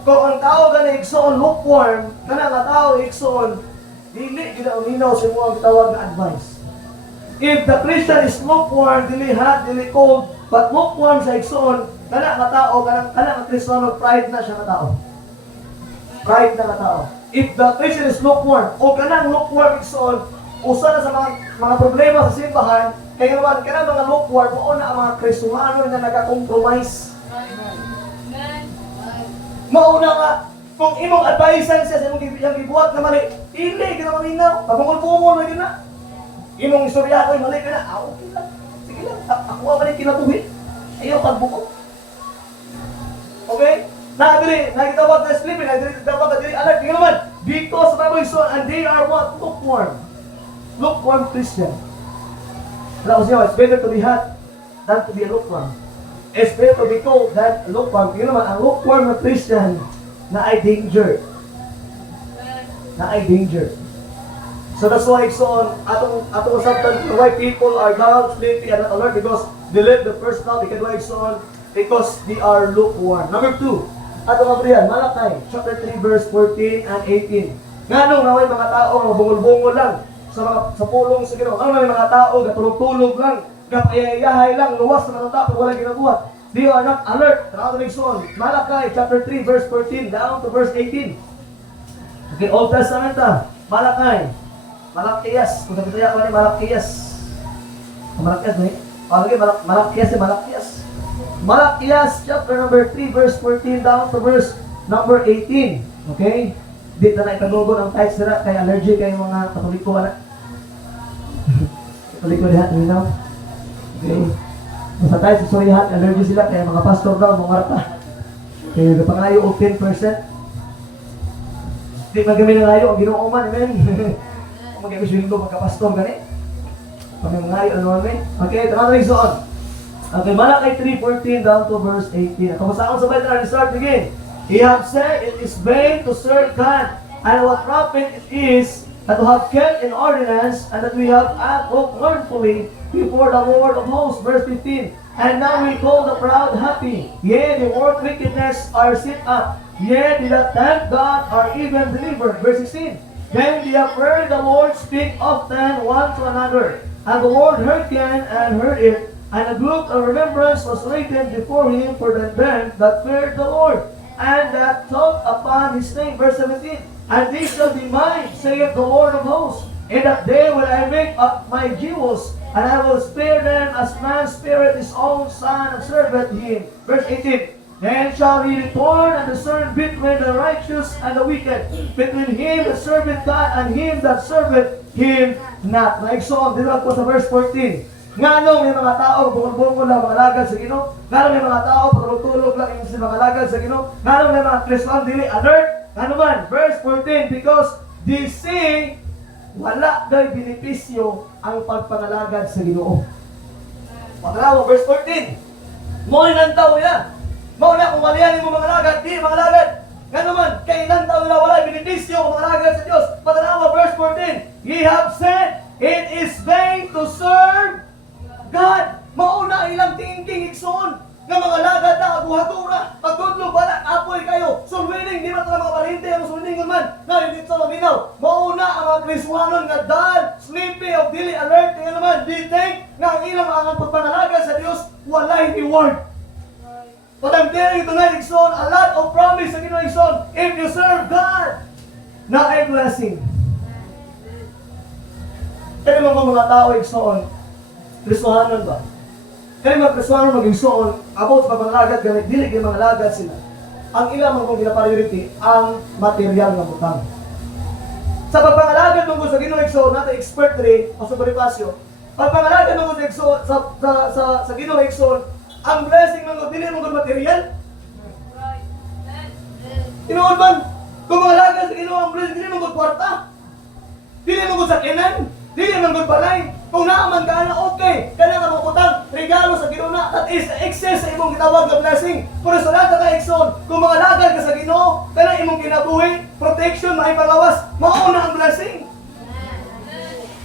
Kung ang tao gani igsoon lukewarm, kana nga tao igsoon dili gid uminaw sa imong tawag na advice. If the Christian is lukewarm, dili hot, dili cold, but lukewarm sa igsoon, kana nga tao, kana nga Kristiyano, pride na siya nga tao. Pride na nga tao. If the Christian is lukewarm, o kanang lukewarm igsoon, usa na sa mga problema sa simbahan, kaya naman kanang mga lukewarm, o na ang mga Kristiyano na nagka-compromise. Mauna nga, kung imong advicean siya sa imong gibuhat na mali, hindi kita maminaw, pabungol-bungol na na. Imong istorya ko, mali ka na, okay lang, sige lang, ako ang mali kinatuhi, ayaw pagbukol. Okay? Nagitawag na sleeping, nagitawag na dili alert, tingnan naman, because the Bible is so, and they are what? Lukewarm. Lukewarm Christian. Alam ko siya, it's better to be hot than to be a lukewarm. It's better to be cold than lukewarm. Tingnan naman, ang lukewarm na Christian, na ay danger. Na ay danger. So that's why so atong sometimes why people are now sleepy and not alert because they live the first love because they are lukewarm. Number 2, atong abrihan, Malakay chapter 3 verse 14 and 18. Nganong naway mga tao nga bungol-bungol lang sa pulong sa Ginoo. Ano mga tao gatulog-tulog lang, gapayayahay lang, luwas na mga tao wala ginabuhat. They are not alert. Malakay chapter 3 verse 14 down to verse 18. Okay, Old Testament Malakay. Malakias. Kung sabi tayo ni Malakias. Malakias ba eh? Malakias. Malakias chapter number 3 verse 14 down to verse number 18. Okay? Di na ipaglugo ng text nila kay allergy kay mga Katoliko na. Katoliko diha, you know? Okay? Sa tayo sa surihan, allergy sila, kaya mga pastor daw, mga marta. Kaya napangayo o 10%. Di magami na layo ang Ginoo man, amen. Kung mag-ibig magkapastor gani. Pag ngayo ano man, okay, tara na on. Okay, Malakay 3:14 down to verse 18. At sa sa Bible, start begin. He have said it is vain to serve God, and what profit it is that to have kept in ordinance, and that we have walked learnfully before the Lord of hosts. Verse 15. And now we call the proud happy. Yea, the work wickedness are set up. Yea, they that thank God are even delivered. Verse 16. Then they have heard the Lord speak often one to another. And the Lord hearkened and heard it. And a book of remembrance was written before him for the men that feared the Lord, and that thought upon his name. Verse 17. And they shall be mine, saith the Lord of hosts. In that day will I make up my jewels, and I will spare them as man spareth his own son and serveth him. Verse 18. Then shall he return and discern between the righteous and the wicked, between him that serveth God and him that serveth him not. Naigsoon, dito po sa verse 14. Nganong may mga tao bungol-bungol lang mga lagad sa Ginoo? Nganong may mga tao patulog-tulog lang yung mga lagad sa Ginoo? Nganong may mga Kristiyan dili alert? Ano man? Verse 14, because they say wala daw benepisyo ang pagpanalagad sa Ginoo. Matalawa, verse 14. Mo inantaw niya. Mo na kung walihan mo mga lagad, di mga lagad. Ngano man, kay inantaw nila wala benepisyo ang mga lagad sa Dios. Matalawa, verse 14. Ye have said it is vain to serve God. Mauna ilang thinking igsoon nga mga lagad na aguhatura, pagtudlo bala apoy kayo. So winning di man mga parente ang suningon man. Na hindi sa maminaw. Mauna ang mga Kristiyanon nga dull, sleepy of daily alert nga naman. Di think nga ang ilang mga pagpanalaga sa Dios walay reward. But I'm telling you tonight, igsoon, a lot of promise sa Ginoo igsoon. If you serve God, na ay blessing. Kaya mga tao igsoon, Kristohanon ba? Kaya mga Kristohanon mag-igsoon, about sa pagpangalagad, ganit, dili kayo mga lagad sila. Ang ilang mga gina-priority, ang material na butang. Sa pagpangalagad mong sa Ginoo igsoon, natin expert rin, o sa Bonifacio, pagpangalagad mong sa igsoon, sa Ginoo igsoon, ang blessing mong dili mong material. Tinuod man, kung mga lagad sa Ginoo, ang blessing, dili mong kwarta. Dili mong sa kinan. Dili mong balay. Kung naaman ka na, okay. Kaya nga mga utang, regalo sa Ginoo na, that is excess sa imong gitawag na blessing. Pero sa lahat na ikson, kung mga lagad ka sa Ginoo, kaya imong kinabuhi, protection, maipalawas, mauna ang blessing.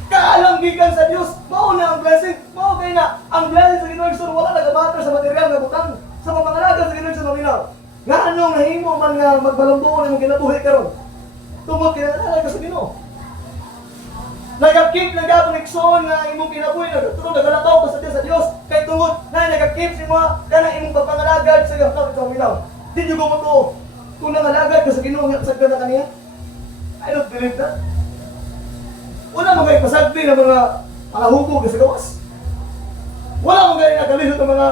Kaalam gikan sa Dios, mauna ang blessing. Mao kay na, ang blessing sa Ginoo ikson, wala nagamatter sa material na butang. Sa mga lagad sa Ginoo ikson, maminaw. Nga anong nahimo man nga magbalumbuon imong kinabuhi karon. Tungod kinalala ka sa Ginoo. Nagakip na gapon ikson na imong kinabuhi, nagtulong nagalakaw ka sa Dios kay tungod na nagakip si mo kana imong pagpangalagad sa Ginoo sa milaw. Di nyo gumato kung nangalagad ka sa Ginoo sa kana kaniya. I don't believe that. Wala mga ipasagdi ng mga hubog sa gawas. Wala mga nakalisod ng mga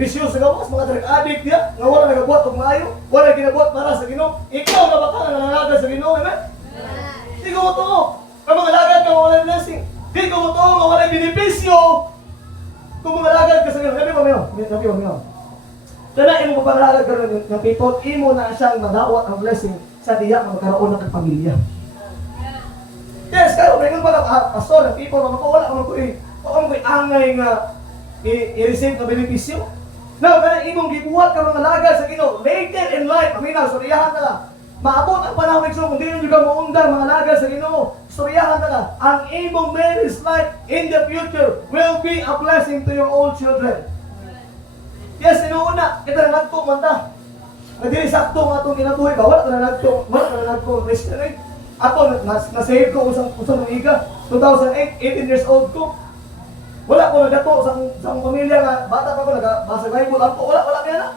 bisyo sa gawas, mga drug addict niya, nga wala nagabuhat og maayo, wala ginabuhat para sa Ginoo. Ikaw na ba ka nangalagad sa Ginoo, amen? Di gumato. Kung mga lagad ka wala blessing, di ko mo ito nga wala benepisyo. Kung mga lagad ka sa Ginoo, sabi mo meron. Kaya imo papangalagad ka rin ng people, imo na siyang madawat ang blessing sa diya nga magkaroon ng pamilya. Yes, kaya may ngon ba pastor, ng people, wala ko angay nga i-receive na benepisyo. Now, kaya imong gibuhat ka mga lagad sa Ginoo, later in life, aminaw, suriyahan na lang. Maabot ang panahon ng kung di nyo ka maundang mga lagad sa Ginoo. Storyahan na ka. Ang imong marriage life in the future will be a blessing to your own children. Yes, inuuna. Kita na nagto man ta. Nagdili sakto ang atong kinabuhi ba? Wala na nagto Christian eh. Ako, nasave ko usang iga. 2008, 18 years old ko. Wala ko nagato sa pamilya nga. Bata pa ko, nagbasa Bible ako. Wala kaya na.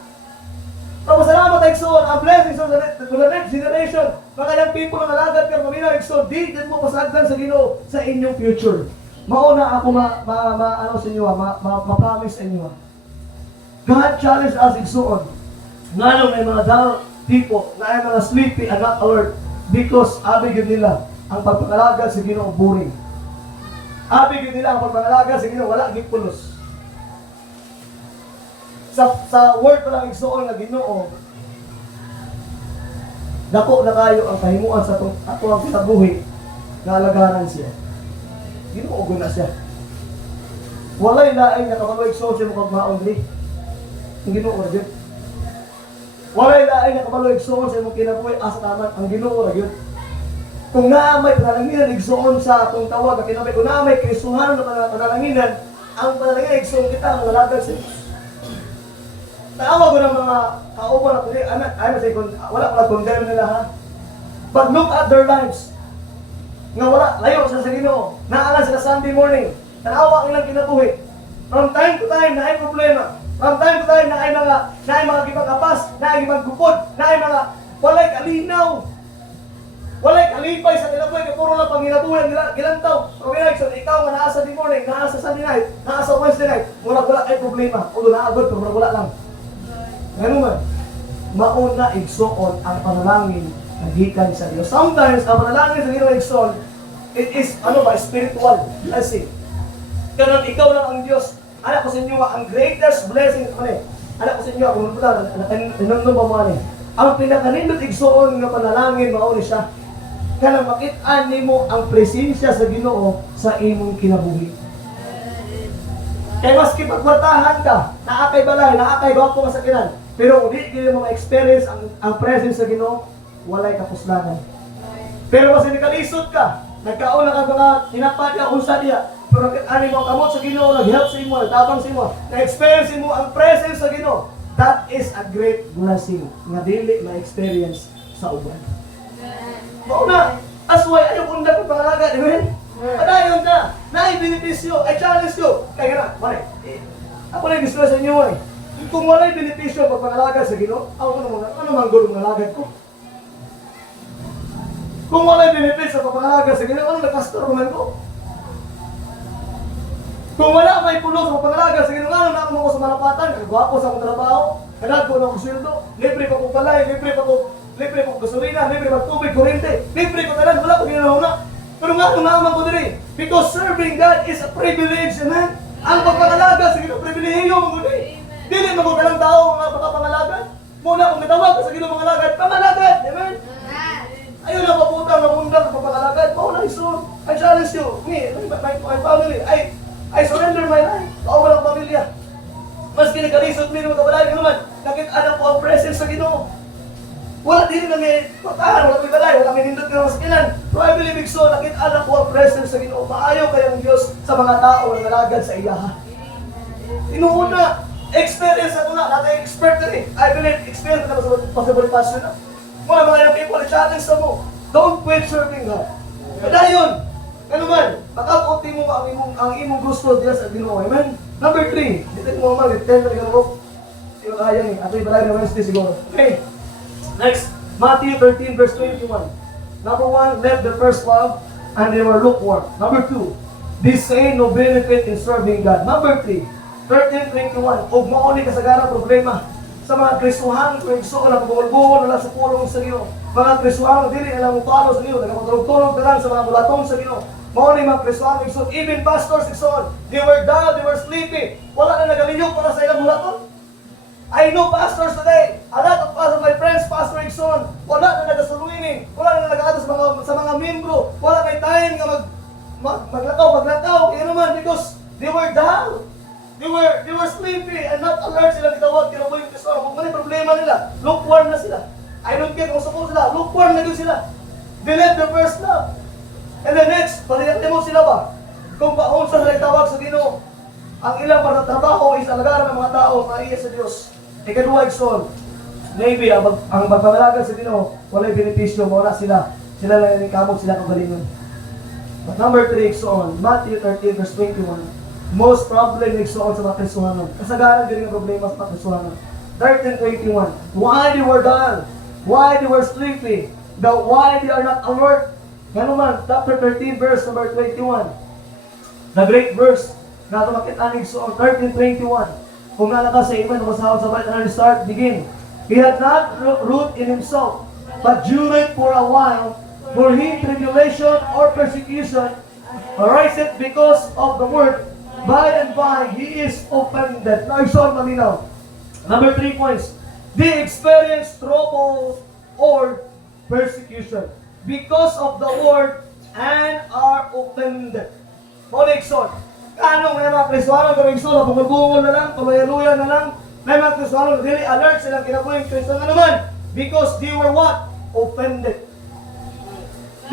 Tapos salamat Exxon, ang blessings to the next generation. Mga young people na nalagad ka, mamina Exxon, di mo pasagdan sa Ginoo sa inyong future. Mauna ako ano sa inyo, ma-promise sa inyo. God challenged us Exxon. Nga may mga dull people, na ay mga sleepy and not alert, because abigin nila ang pagpangalagad sa Ginoo boring. Abigin nila ang pagpangalagad sa Ginoo wala gipulos. Sa word pa lang igsoon nga Ginoo, Dako na kayo ang kahimuan sa ato ang kinabuhi nga alagaran siya. Ginoo na siya. Walay laing nakabaloy igsoon siya mo kagmaon diri. Ang Ginoo ra gyud. Walay laing nakabaloy igsoon sa imong kinabuhi asa taman ang Ginoo ra gyud. Kung naamay panalanginan igsoon sa atong tawag at kinabuhi, kung naamay Kristohanon na panalanginan, ang panalanginan igsoon kita ang nalagad sa Diyos. Naawa ko ng mga kauban ako diri, wala ko na-condemn nila ha. But look at their lives. Nga wala, layo sa Ginoo. Naalan sila Sunday morning. Naawa ang ilang kinabuhi. From time to time, na ay problema. From time to time, na ay mga gipag-apas, na ay magkupod, na ay mga walay kalinaw. Walay kalipay sa kinabuhi, kaya puro lang panginabuhi ang gilantaw. Pag-inag, so ikaw nga naa Sunday morning, naa sa Sunday night, naa sa Wednesday night, wala ay problema. Ulo naagod, pero wala lang. Ganun man. Mauna igsoon ang panalangin nagikan sa Dios. Sometimes ang panalangin sa Ginoo igsoon, it is spiritual blessing. Karon ikaw lang ang Dios. Anak ko sa inyo ang greatest blessing anak ko sa inyo ang inumno ba mo ani. Ang pinakanindot igsoon nga panalangin mao ni siya. Kanang makit-an nimo ang presensya sa Ginoo sa imong kinabuhi. Kaya maski pagkwartahan ka, naakay balay, naakay gwapo nga sakinan, pero uli dili mo ma-experience ang presence sa Ginoo, walay kapuslanan. Pero mas nakalisod ka, nagkaon na ka mga tinapad ka unsa diya, pero ani mo kamot sa Ginoo, nag-help sa imo, nagtabang sa imo, na-experience mo ang presence sa Ginoo. That is a great blessing nga dili ma-experience sa uban. Mao na, as why ayaw kunda ko pangalaga, amen? Padayon na, benepisyo, I challenge you. Kaya na, mali. Ako na gusto sa inyo eh. Kung walay benepisyo pagpangalaga sa Ginoo, ano man gulo ng alagad ko? Kung walay benepisyo pagpangalaga sa Ginoo, ano na pastor man ko? Kung wala may pulo sa pagpangalaga sa Ginoo, ano na ako sa malapatan, kagwapo sa akong trabaho, kadad ko na akong sweldo, libre pa kong balay, libre pa kong gasolina, libre pa tubig, kurente, libre ko talan, wala ko ginahuna. Pero nga naman ko diri, because serving God is a privilege, amen? Ang pagpangalaga sa Ginoo, pribilehiyo mo gudi. Dili mo ka lang tao nga pagpangalaga. Muna kung natawag ka sa Ginoo pangalagad, pangalagad, amen? Ayun na maputang na mundang pagpangalaga. Mao na iso. I challenge you, me, my family, I surrender my life. Ako walang pamilya. Mas kinagalisod mo ka balay, naman, nakita ko ang presence sa Ginoo. Wala din na may patahan, wala may balay, wala may nindot ka ng sakinan. Pero I believe so, nakita ko ang presence sa Ginoo. Maayaw kayang Diyos sa mga tao na nalagad sa iyaha. Inuuna, experience ako na, natin expert na rin. I believe, experience na sa possible passion na. Mga young people, i-challenge sa mo. Don't quit serving God. Kadayon, ano man, makapunti mo ang imong gusto diya sa Ginoo. Amen? Number 3, dito mo naman, 10 na rin ako. Hindi ko kaya ni, ato ibalay na Wednesday siguro. Okay. Next, Matthew 13 verse 21. Number 1, left their first love and they were lukewarm. Number 2, they say no benefit in serving God. Number 3, 13:21. Ug mao ni kasagaran problema sa mga Kristohan kung igsoon na pagbubuhol na sa pulong sa Ginoo. Mga Kristohan dili na lang mutalo sa Ginoo, nagapatulog-tulog na lang sa mga bulatong sa Ginoo. Mao ni mga Kristohan igsoon, even pastors igsoon, they were dull, they were sleepy. Wala na nagaliyok para sa ilang bulaton. I know pastors today, a lot of pastors, my friends, Pastor Ikson, wala na nagasulwingin, wala na nag-aato sa mga membro, wala na time nga maglakaw, kaya naman, because they were dull. They were sleepy and not alert sila gitawag, kinabuhi yung Kristo. Kung may problema nila, lukewarm na sila. I don't care kung support sila, lukewarm na yun sila. They left their first love. And then next, palitin mo sila ba? Kung paunsa sila gitawag sa Ginoo, ang ilang trabaho is alagaran ng mga tao na iya sa Diyos. Ikaduha igsoon, maybe ang pagpamalagan sa Ginoo, walay benepisyo, wala sila. Sila lang yung kamot, sila kagalingon. But number 3 igsoon, Matthew 13 verse 21. Most problem igsoon sa mga Kristohanon. Kasagaran din ang problema sa mga Kristohanon. 13:21. Why they were dull? Why they were sleepy? Why they are not alert? Ano man, chapter 13 verse number 21. The great verse. Nga ito makita igsoon, 13:21. Kung nalaka sa iman, masahod sa bahay na start, begin. He had not root in himself, but dured for a while, for him tribulation or persecution ariseth because of the word. By and by, he is offended. Now, isyon malinaw. Number 3 points. They experience trouble or persecution because of the word and are offended. Monikson. Kanong may mga Kristiyano kaming solo, pumabungol na lang, pamayaluya na lang, may mga Kristiyano na really alert silang kinabuhin Kristiyano naman because they were what? Offended.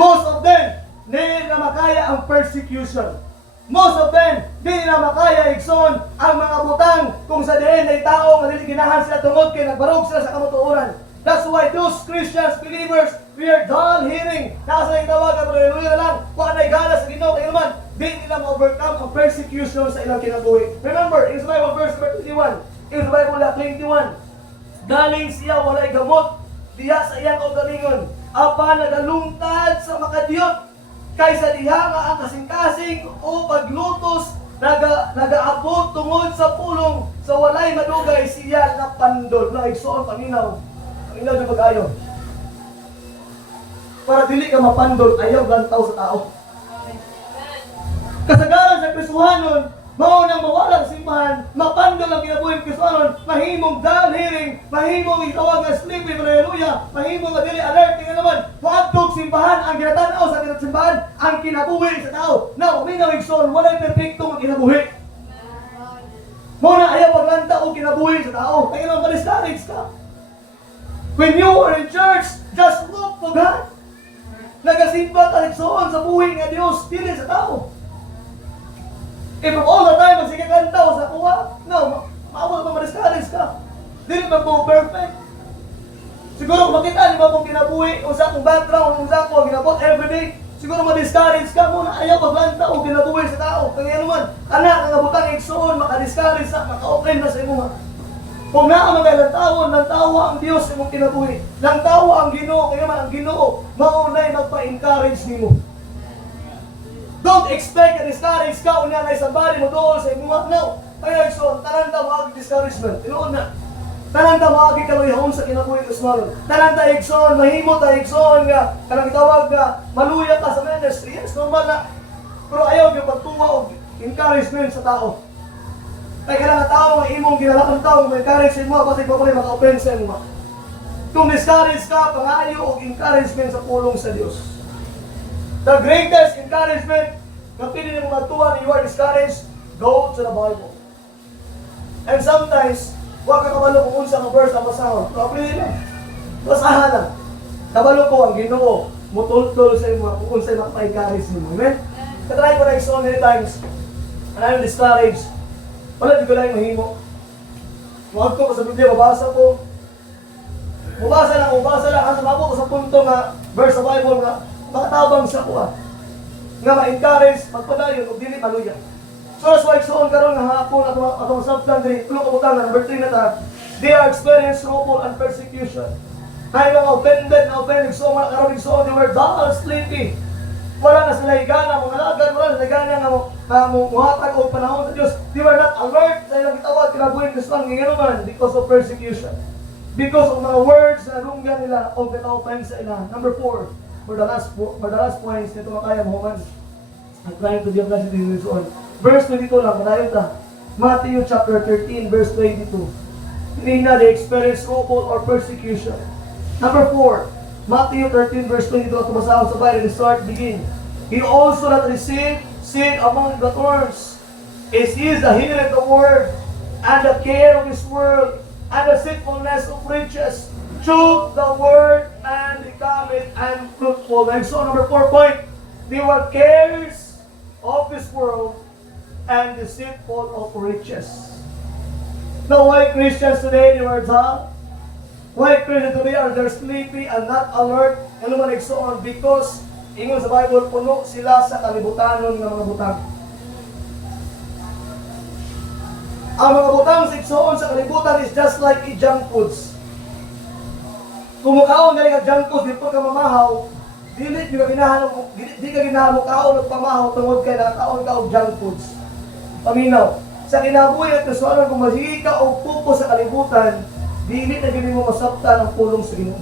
Most of them, hindi na makaya ang persecution. Most of them, hindi na makaya ikson ang mga butang kung sa diin ay tao, maliliginahan sila tungod kay nagbarog sila sa kamutuuran. That's why those Christians, believers, we are dull hearing. Nasa itawag ang hallelujah lang. Kung anay gana sa Ginoo kayo naman, di nila ma-overcome ang persecution sa ilang kinabuhi. Remember, in Bible verse 21, in Bible 21, galing siya walay gamot, diya sa iyang kaugalingon, apa nagalungtad sa makadiyot, kaysa diha nga ang kasing-kasing o paglutos, nagaabot tungod sa pulong, sa walay madugay siya na pandol. Na igsoon, paminaw na pag-ayo. Para dili ka mapandol, ayaw lantaw sa tao. Kasagaran sa Kristohanon, mao nang mawalang simbahan, mapandol ang kinabuhi ng Kristohanon, mahimong dalhiring, mahimong itawag nga sleepy, hallelujah, mahimong nga dili alert, nga naman, huwagtog simbahan, ang ginatanaw sa tinat simbahan, ang kinabuhi sa tao. Now, minaw igsoon, walay perfectong ang kinabuhi. Muna ayaw paglantaw ang kinabuhi sa tao, kaya naman ma-discourage ka. When you are in church, just look for God. Nagasimba ka igsoon sa buhay nga Diyos, dili sa tao. If all the time magsigakantaw sa kuha, no, maawal pa ma-discourage ka. Dili pa po perfect. Siguro makita niyo ba kung kinabuhi, kung sa akong background, kung sa akong ginabot everyday, siguro ma-discourage ka muna, ayaw paglantaw o kinabuhi sa tao. Kaya naman, anak, ang abutang igsoon, maka-discourage na, maka-open na sa imo. Kung naa mga lantawon, lantawa ang Diyos sa imong kinabuhi. Lantawa ang Ginoo, kaya naman ang Ginoo, maunay magpa-encourage nimo. Don't expect na discourage ka unya na somebody mo doon sa imong no. Kaya igsoon, tanan ta mga discouragement. Tinuod na. Tanan ta mga gikaluyahon sa kinabuhi ko smaron. Tanan ta igsoon, mahimo ta igsoon nga kanang gitawag nga maluya ka sa ministry. Yes, normal na. Pero ayaw gyud pagtuwa og encouragement sa tao. Kaya kailangan tao nga imong ginalakang tao may encourage sa imo kasi pa pala maka-open sa imo. Kung discourage ka, pangayo og encouragement sa pulong sa Dios. The greatest encouragement na pili mo matuwa na you are discouraged, go to the Bible. And sometimes, huwag ka kabalo kung unsa nga verse ang basahon. Probably lang. Basahan lang. Kabalo ko ang Ginoo, mutultol sa imo kung unsa makapa-encourage nimo. Amen? Katry ko na so many times, and I'm discouraged. Wala, di ko lang mahimo. Huwag ko sa Biblia, mabasa ko. Mabasa lang. Ang sumabo ko sa punto nga, verse sa Bible nga, makatabang sa kuha. Nga ma-encourage, magpadayon, o dili maluya. So that's why, soon karon nga hapon, atong subplan, tulong kabutang na, number 3 na ta, they are experienced trouble and persecution. Kaya mga offended, so mga karoon, so they were dull, sleepy. Wala na sila higana, mga lagad, wala na sila higana nga muhatag o panahon sa Diyos. They were not alert sa ilang itawag, kinabuhin Kristoan, ngayon because of persecution. Because of mga words na runggan nila o bitaw-time sa ila. Number 4, for the last points, nito makaya mo man. I'm trying to give us this on. Verse 22 lang, madayon ta. Matthew chapter 13, verse 22. Hindi na they experience trouble or persecution. Number 4, Matthew 13 verse 22, at tumasahon sa Bible, the start begin. He also that received seed among the thorns is he that heareth the word, and the care of this world, and the deceitfulness of riches, choke the word, and become it unfruitful. And so number 4 point, they were cares of this world, and deceitful of riches. Now why Christians today, they were dull? Why Christians today are they sleepy and not alert? Ano man igsoon? Because ingon sa Bible, puno sila sa kalibutanon ng mga butang. Ang mga butang sa igsoon sa kalibutan is just like junk foods. Kung mukaon galing ang junk foods, di po ka mamahaw, di ka ginahan kaon at pamahaw tungod kay nakakaon ka og junk foods. Paminaw, sa kinabuhi at kasuanan kung masigi ka o pupo sa kalibutan, dili na gini mo masabta ng pulong sa Ginoo.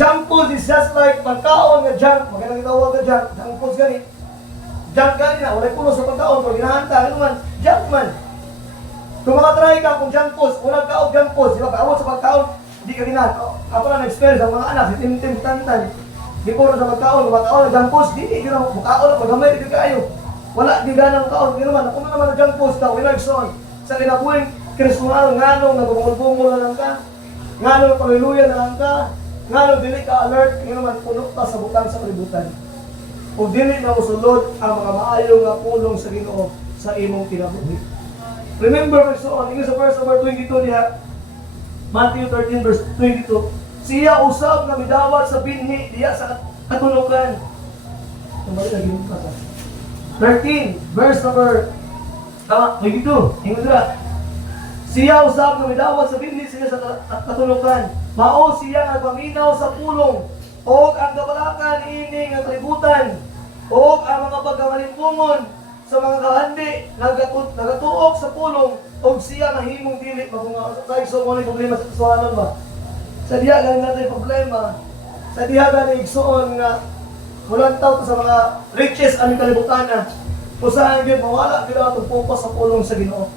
Junk food is just like pagkaon nga junk. Magandang itawag nga junk foods gani. Junk gani na, walay pulo sa pagkaon. Pag hinahanta, ano man, junk man. Kung makatry ka kung junk foods, walang kaog junk foods, di ba? Kaawat sa pagkaon, di ka ginat. Ako na na-experience ang mga anak, si Tim Tantan. Di ko sa magkaon, nag-jumpos, di ka magkaon, magamay, di kayo. Wala, di ka nang kaon, di naman, ako naman nag-jumpos daw, winagson. Sa kinabuhin, Kristuhan, nganong, nagugungol-gungol na lang ka, nganong, pamiluya na lang ka, nganong, dili ka alert, di naman, punok ka sa butang sa kalibutan. Kung dili na musulod ang mga maayong nga pulong sa Ginoo sa imong kinabuhi. Remember, Kristuhan, ingon sa verse number 22 niya, Matthew 13 verse 22, siya usab na midawat sa binhi diya sa katunugan. Tumali lagi mo pa. 13 verse number 22. Ingon dira. Siya usab na midawat sa binhi siya sa katunugan. Mao siya nga paminaw sa pulong og ang kabalakan ini nga kalibutan og ang mga pagkamalimpungon sa mga kahandi nagatuok sa pulong og siya mahimong dili mabunga sa iso mo ni problema sa kasuhanan ba. Sa diha lang natin problema. Sa diha gani igsuon nga mulantaw sa mga riches ang kalibutan na usahan gyud mawala gyud ang focus sa pulong sa Ginoo.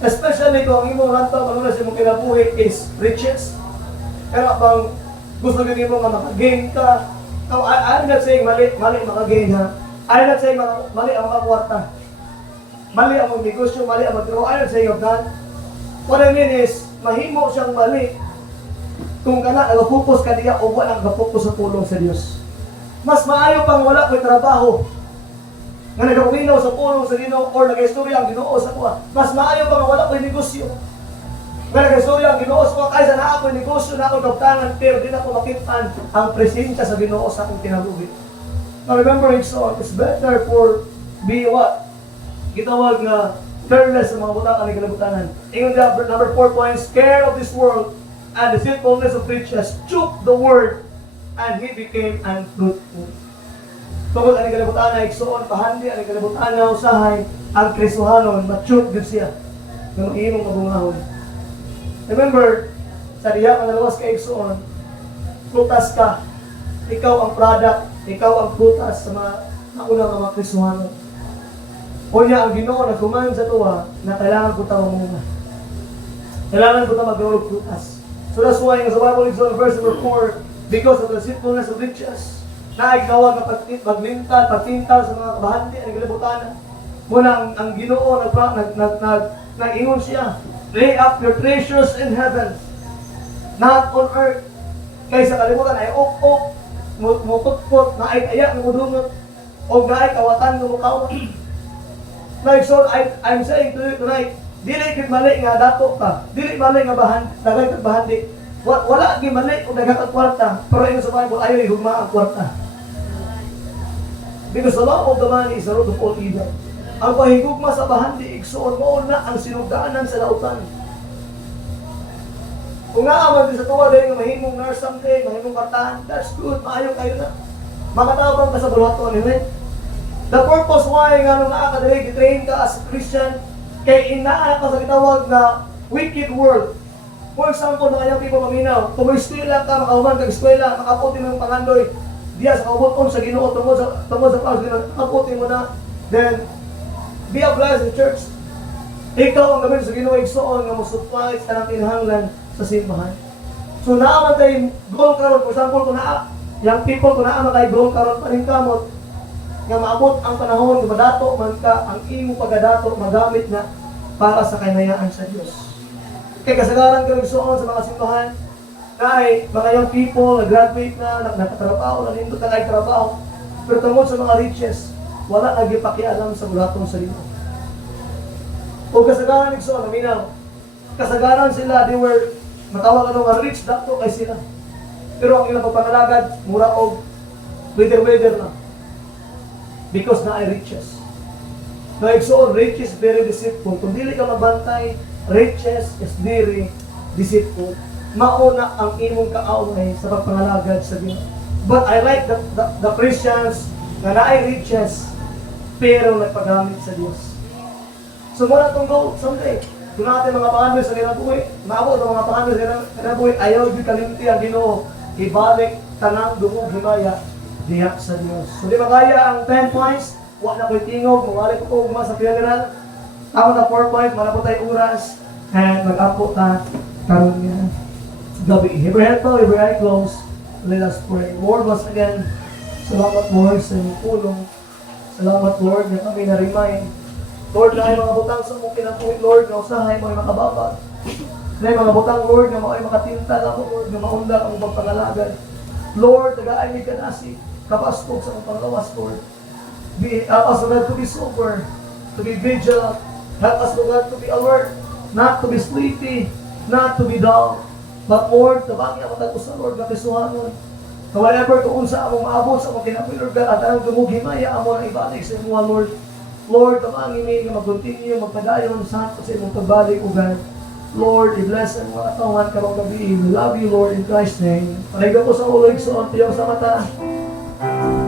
Especially kung ang imong lantaw ano sa imong kinabuhi is riches. Kaya bang gusto gyud nimo nga maka-gain ka. I'm not saying mali maka-gain ha. I'm not saying mali ang mga kwarta. Mali ang negosyo, mali ang magtrabaho. I'm not saying of that. What I mean is, mahimo siyang mali kung kana nag-focus ka diya o wala nag-focus sa tulong sa Dios. Mas maayo pang wala ko'y trabaho nga nagaminaw sa pulong sa Ginoo or nag-istorya ang Ginoo sa kuha. Mas maayo pang wala ko'y negosyo nga nag-istorya ang Ginoo sa kuha kaysa na ako'y negosyo na ako'y kaptangan pero di na ko makitaan ang presensya sa Ginoo sa akong kinabuhi. Now remember, it's better for be what? Gitawag na careless sa mga butang ang kalibutan. Ingon niya, number 4 points, care of this world and the sinfulness of riches took the word and he became unfruitful. Tungkol ang kalibutan na igsoon, pahandi ang kalibutan na usahay, ang Kristohanon, mature din siya ng imong mabungahon. Remember, sa diha ka nalawas ka igsoon, prutas ka, ikaw ang product, ikaw ang prutas sa mga naunang mga Kristohanon. O niya ang Ginoo nagkuman sa tuwa na kailangan ko ta mamunga. Kailangan ko ta magdurog prutas. So that's why in the Bible is on verse number 4, because of the sinfulness of riches, na igawag na pagtintal sa mga kabahandi ang kalibutan. Muna ang Ginoo nag-ingon siya, lay up your treasures in heaven, not on earth. Kaysa kalibutan ay ok-ok, mukot-kot, na ay ayak, mudungot, o na ay kawatan, mukawat. Like, so I'm saying to you tonight, dili kid mali nga dato ka, dili mali nga dagay kag bahandi. Wala gi mali kung daghan kag kwarta, pero ino sa Bible ayo ihugma ang kwarta. Because the love of the money is the root of all evil. Ang pahigugma sa bahandi igsuon mo na ang sinugdaanan sa lautan. Kung naaman din sa tuwa dahil nga mahimong nurse someday, mahimong kwartahan, that's good, maayo kayo na. Makatabang ka sa bulaton, amen? The purpose why nga nung nakakadali, gitrain ka as a Christian, kay inaa ka sa kitawag na wicked world. For example, mga young people maminaw, kung may eskwela ka, makauman kag eskwela, makaputi mo yung pangandoy, diya sa kaubuton sa Ginoo, tungod sa Panginoon, makaputi mo na, then, be a blessed in church. Ikaw ang gawin sa Ginoo, igsoon nga mo-supply sa tanang kinahanglan sa simbahan. So, naaman tayo goal karon, for example, kung young people, kung naaman tayo goal karon pa rin kamot, nga maabot ang panahon, nga madato man ka, ang iyong pagadato, magamit na para sa kainayaan sa Diyos. Kaya kasagaran ka nagsuon sa mga simbahan, kay mga young people, nag-graduate na, nakatrabaho, nanindot na trabaho, pero tungkol sa mga riches, wala nagipakialam sa bulatong sa Ginoo. O kasagaran nagsuon, naminaw, kasagaran sila, they were, matawag ano nga rich, dato kay sila. Pero ang ilang pagpangalagad, mura og wither na. Because na ay riches. Na igsoon, riches very deceitful. Kung dili ka mabantay, riches is very deceitful. Mauna ang imong kaaway sa pagpangalagad sa Ginoo. But I like the Christians na naay riches pero nagpagamit sa Diyos. So muna itong goal someday. Kung natin mga pangandoy sa kinabuhi, maabot ang mga pangandoy sa kinabuhi, ayaw di kalimti ang Ginoo, ibalik tanang dungog himaya diyak sa Diyos. So di magaya ang 10 points, wala ko'y tingog, mawali ko ugma sa funeral. Ako na 4 points, malapot tayo oras, and mag-apo ta karon nga. gabi. Every head bow, every eye closed. Let us pray. Lord, once again, salamat Lord sa iyong tulong. Salamat Lord na kami na-remind. Lord, na ay mga butang sa mong kinabuhi, Lord, na usahay mo ay makababa. Na ay mga butang, Lord, na mo ay makatinta na mo, Lord, na maunda ang mong pangalagan. Lord, nag-aimig ka nasi, kapaskog sa mong panglawas, Lord. Help us, Lord, to be sober, to be vigilant. Help us, Lord, to be alert, not to be sleepy, not to be dull. But Lord, tabangi ang matag sa Lord, kapisuhanon. Na whatever kung unsa among maabot sa mga kinabuhi, Lord God, at anong dumugimaya amo na ibalik sa inyo, Lord. Lord, tabangi ni nga mag-continue, magpadayon sa imong pagbalik, O God. Lord, i-bless ang mga katawan karong gabi. We love you, Lord, in Christ's name. Panahiga ko sa ulo, igsoon, tiyaw sa mata.